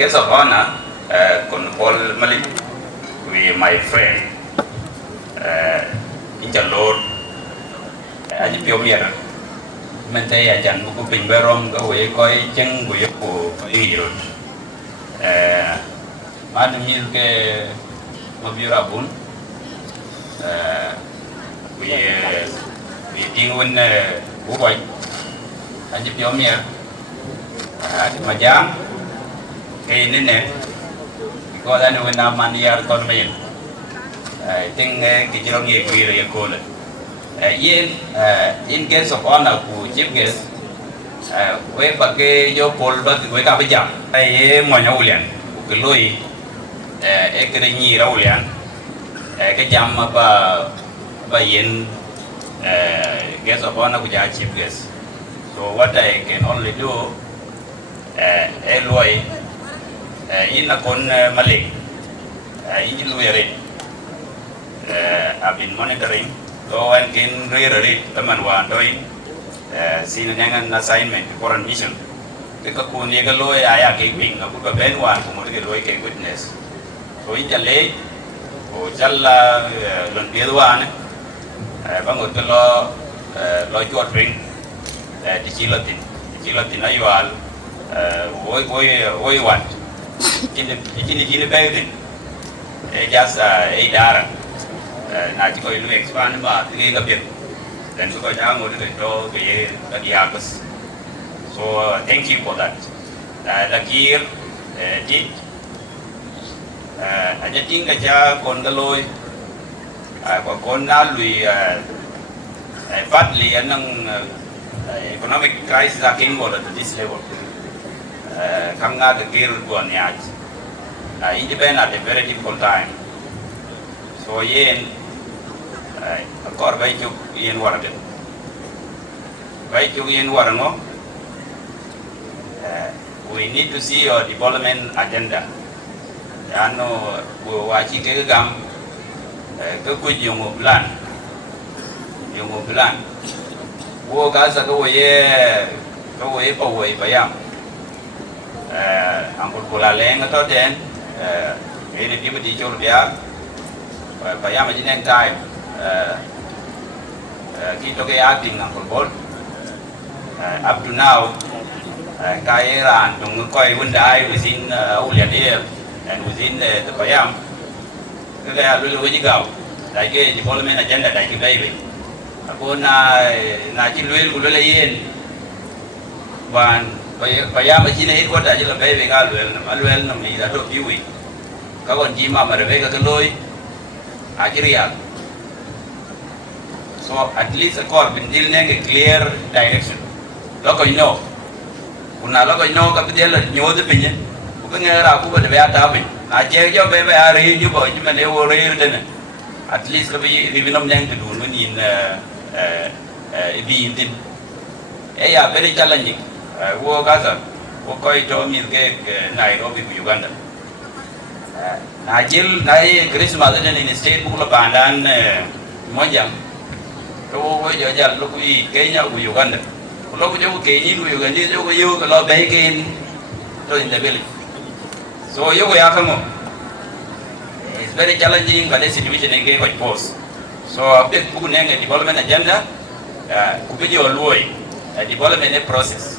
guest of honor, Paul Malik, with my friend, Interlord, Ajak Mente Ajak Makuach Ajak go away koi cheng go yoku irot. Madam Milke Mabirabun, we think when Pawuoi Ajak Majang, Kainin, because I know when I'm on the air conveying. I think Kijong Yaki call it. In case of honor, chief guest, we back your poll, but we have a jam. I am Monolian, Louis, Ekini Raulian, Ekajam by Yen guest of honor with our chief guest. So, what I can only do, Eloi, in Akon Malek, in Louis, I've been monitoring. So I can read the man one doing seen an assignment for a mission. The Kakuni Galoy, I am keeping a book of Ben one who would get awake witness. So in the late, or Jalla Lundian, Bangotolo, Lloyd Watering, the Gilatin Ayual, Oi want. In the building, just a dara. Now to go to expand about the bit. Then to go down to the August. So thank you for that. The gear did. I just think that Kondaloi, Kondalui, partly an economic crisis are involved at this level. Coming out the gear one yard. Independent at a very difficult time. So yen a core by you in Warden. By you in Warano, we need to see your development agenda. Ano watch it gum, go good young plan. Young plan. Walk as a go away, Pawuoi Payam. Uncle Pula Lang at then, any deputy Jordia. Payam in time, Kitoke acting Uncle Paul. Up to now, Kaira and Tungkoi would die within Ulia and within the Payam. They are really go. Like a development agenda, like a baby. Upon Najil will in one Payam in what I tell a baby, I'll well me that of you. Kawan Jima Maravega Kaloi. So at least a corp in dealing a clear direction. Look, I know. When I look, I know Capital knew the opinion. Looking at Akuba the Beatabi. I tell you, baby, I read you, but you may over read at least we don't to do when in be in the very challenging. Walk as a Wokoi told me Nairobi, Uganda. Najil Nai Christmas in the state book of Pandan Mojang. So, look, we Kenya, Uganda. Look, you came in Uganda, you love bacon in the village. So, you are it's very challenging, but the situation again was post. So, a big development agenda, Kubidio Lui, a development process.